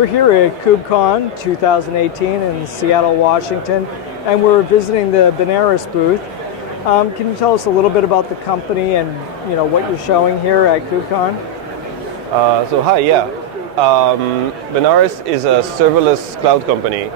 We're here at KubeCon 2018 in Seattle, Washington, and we're visiting the Binaris booth. Can you tell us a little bit about the company and what you're showing here at KubeCon? Binaris is a serverless cloud company,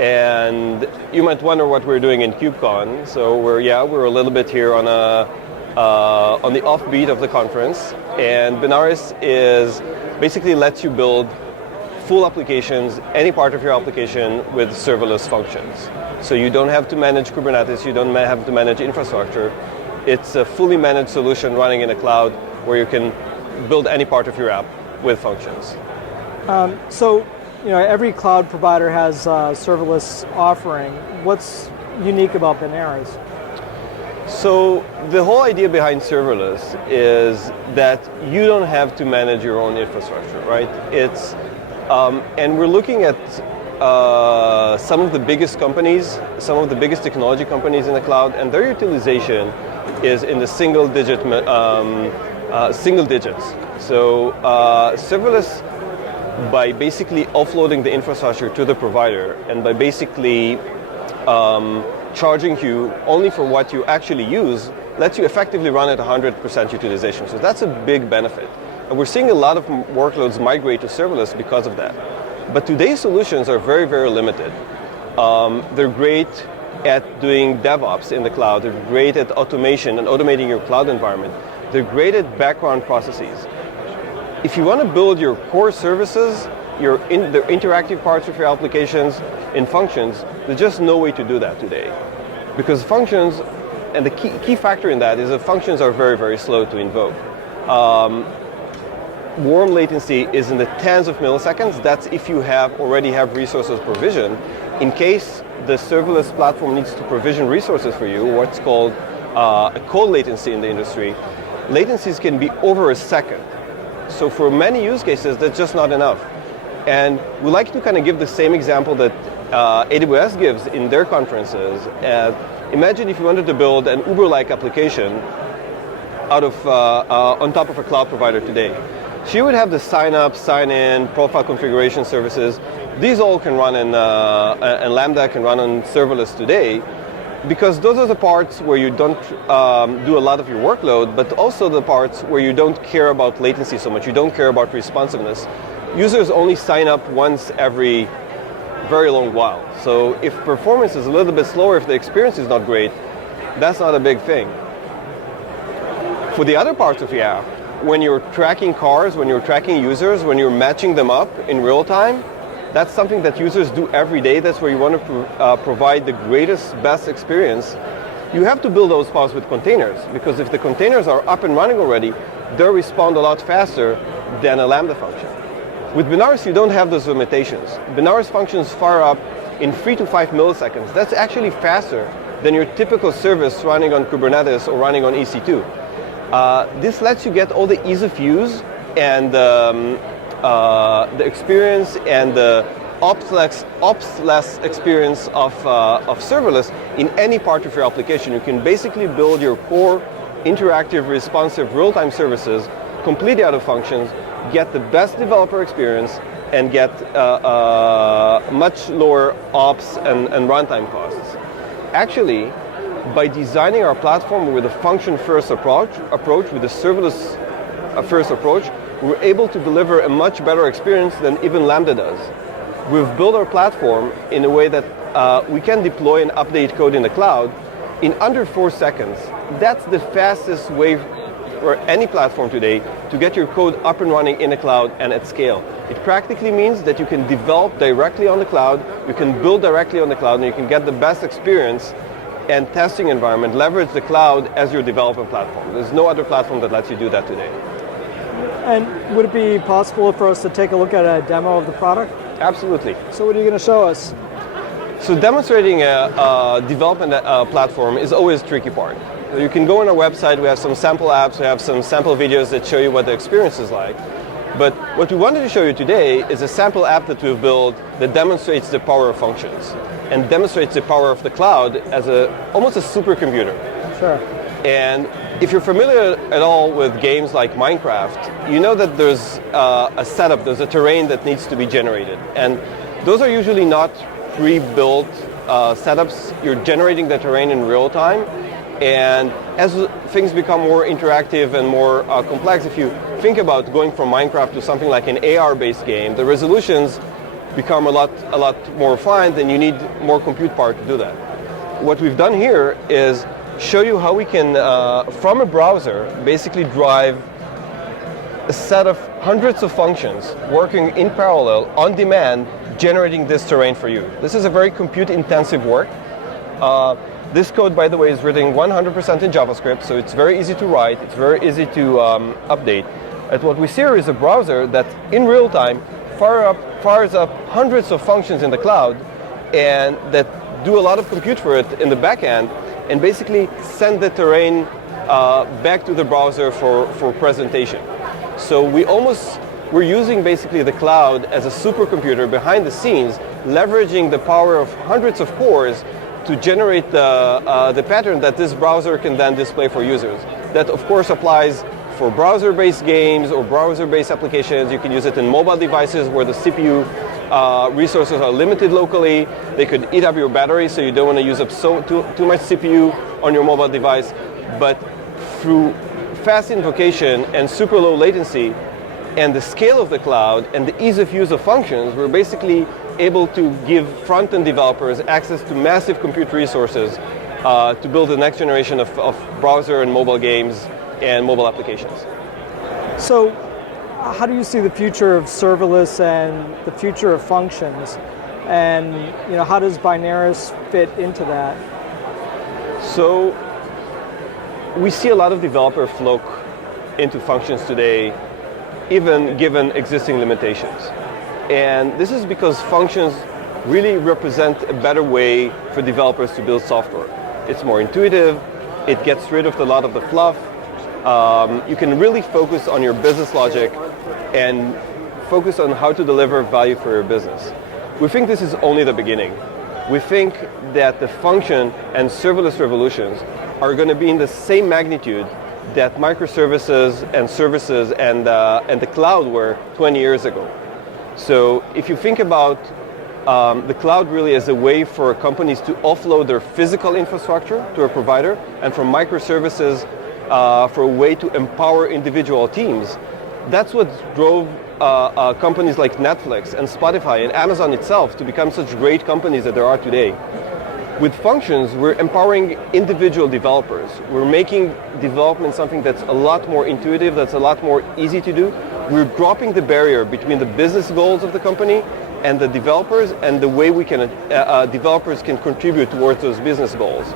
and you might wonder what we're doing in KubeCon. So we're a little bit here on the offbeat of the conference, and Binaris basically lets you build full applications, any part of your application with serverless functions. So you don't have to manage Kubernetes, you don't have to manage infrastructure. It's a fully managed solution running in a cloud where you can build any part of your app with functions. Every cloud provider has a serverless offering. What's unique about Binaris? So the whole idea behind serverless is that you don't have to manage your own infrastructure, right? And we're looking at some of the biggest companies, some of the biggest technology companies in the cloud, and their utilization is in the single digits. So serverless, by basically offloading the infrastructure to the provider and by basically charging you only for what you actually use, lets you effectively run at 100% utilization. So that's a big benefit. And we're seeing a lot of workloads migrate to serverless because of that. But today's solutions are very, very limited. They're great at doing DevOps in the cloud. They're great at automation and automating your cloud environment. They're great at background processes. If you want to build your core services, the interactive parts of your applications in functions, there's just no way to do that today. Because functions, and the key factor in that is that functions are very, very slow to invoke. Warm latency is in the tens of milliseconds. That's if you already have resources provisioned. In case the serverless platform needs to provision resources for you, what's called a cold latency in the industry, latencies can be over a second. So for many use cases, that's just not enough. And we like to kind of give the same example that AWS gives in their conferences. Imagine if you wanted to build an Uber-like application on top of a cloud provider today. So you would have the sign up, sign in, profile configuration services. These all can run and Lambda can run on serverless today, because those are the parts where you don't do a lot of your workload, but also the parts where you don't care about latency so much, you don't care about responsiveness. Users only sign up once every very long while. So if performance is a little bit slower, if the experience is not great, that's not a big thing. For the other parts of your app, when you're tracking cars, when you're tracking users, when you're matching them up in real time, that's something that users do every day. That's where you want to provide the greatest, best experience. You have to build those parts with containers, because if the containers are up and running already, they'll respond a lot faster than a Lambda function. With Binaris, you don't have those limitations. Binaris functions fire up in 3 to 5 milliseconds. That's actually faster than your typical service running on Kubernetes or running on EC2. This lets you get all the ease of use and the experience and the ops-less experience of serverless in any part of your application. You can basically build your core interactive, responsive, real-time services completely out of functions, get the best developer experience, and get much lower ops and runtime costs. Actually, by designing our platform with a function-first approach, with a serverless-first approach, we're able to deliver a much better experience than even Lambda does. We've built our platform in a way that we can deploy and update code in the cloud in under 4 seconds. That's the fastest way for any platform today to get your code up and running in the cloud and at scale. It practically means that you can develop directly on the cloud, you can build directly on the cloud, and you can get the best experience and testing environment, leverage the cloud as your development platform. There's no other platform that lets you do that today. And would it be possible for us to take a look at a demo of the product? Absolutely. So what are you going to show us? So demonstrating a development platform is always a tricky part. You can go on our website, we have some sample apps, we have some sample videos that show you what the experience is like. But what we wanted to show you today is a sample app that we've built that demonstrates the power of functions and demonstrates the power of the cloud as almost a supercomputer. Sure. And if you're familiar at all with games like Minecraft, you know that there's a setup, there's a terrain that needs to be generated. And those are usually not pre-built setups. You're generating the terrain in real time. And as things become more interactive and more complex, if you think about going from Minecraft to something like an AR-based game, the resolutions become a lot more refined, and you need more compute power to do that. What we've done here is show you how we can, from a browser, basically drive a set of hundreds of functions working in parallel, on demand, generating this terrain for you. This is a very compute-intensive work. This code, by the way, is written 100% in JavaScript, so it's very easy to write, it's very easy to update. And what we see here is a browser that, in real time, fires up hundreds of functions in the cloud, and that do a lot of compute for it in the back end, and basically send the terrain back to the browser for presentation. So we're using basically the cloud as a supercomputer behind the scenes, leveraging the power of hundreds of cores to generate the pattern that this browser can then display for users. That, of course, applies for browser-based games or browser-based applications. You can use it in mobile devices where the CPU resources are limited locally. They could eat up your battery, so you don't want to use up too much CPU on your mobile device. But through fast invocation and super low latency and the scale of the cloud and the ease of use of functions, we're basically able to give front-end developers access to massive compute resources to build the next generation of browser and mobile games and mobile applications. So how do you see the future of serverless and the future of functions? And how does Binaris fit into that? So we see a lot of developer flow into functions today, even given existing limitations. And this is because functions really represent a better way for developers to build software. It's more intuitive, it gets rid of a lot of the fluff. You can really focus on your business logic and focus on how to deliver value for your business. We think this is only the beginning. We think that the function and serverless revolutions are going to be in the same magnitude that microservices and services and the cloud were 20 years ago. So if you think about the cloud really as a way for companies to offload their physical infrastructure to a provider, and from microservices for a way to empower individual teams, that's what drove companies like Netflix and Spotify and Amazon itself to become such great companies that there are today. With functions, we're empowering individual developers. We're making development something that's a lot more intuitive, that's a lot more easy to do. We're dropping the barrier between the business goals of the company and the developers, and the way we can developers can contribute towards those business goals.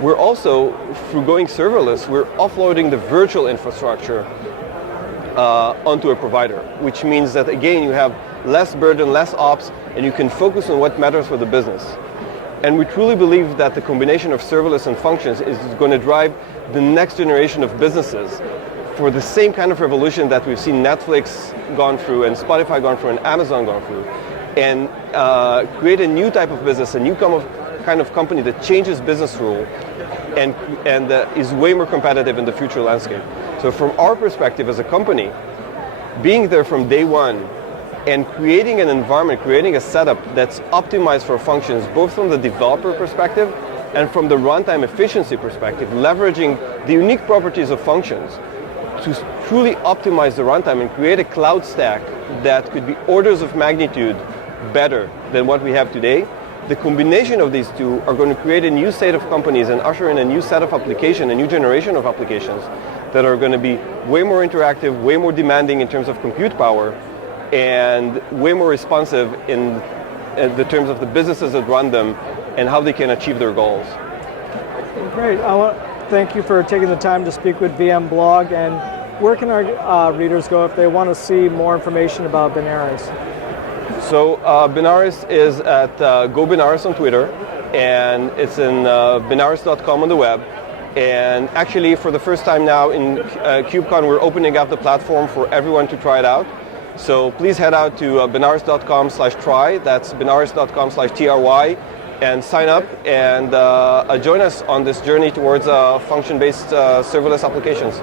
We're also, through going serverless, we're offloading the virtual infrastructure onto a provider, which means that, again, you have less burden, less ops, and you can focus on what matters for the business. And we truly believe that the combination of serverless and functions is going to drive the next generation of businesses for the same kind of revolution that we've seen Netflix gone through and Spotify gone through and Amazon gone through, and create a new type of business, a new kind of company that changes business rule and is way more competitive in the future landscape. So from our perspective as a company, being there from day one and creating an environment, creating a setup that's optimized for functions, both from the developer perspective and from the runtime efficiency perspective, leveraging the unique properties of functions to truly optimize the runtime and create a cloud stack that could be orders of magnitude better than what we have today. The combination of these two are going to create a new set of companies and usher in a new set of applications, a new generation of applications that are going to be way more interactive, way more demanding in terms of compute power, and way more responsive in the terms of the businesses that run them and how they can achieve their goals. Great. I want to thank you for taking the time to speak with VMblog. And where can our readers go if they want to see more information about Binaris? So Binaris is at GoBinaris on Twitter, and it's in binaris.com on the web. And actually, for the first time now in KubeCon, we're opening up the platform for everyone to try it out. So please head out to binaris.com/try. That's binaris.com/try. and sign up and join us on this journey towards function-based serverless applications.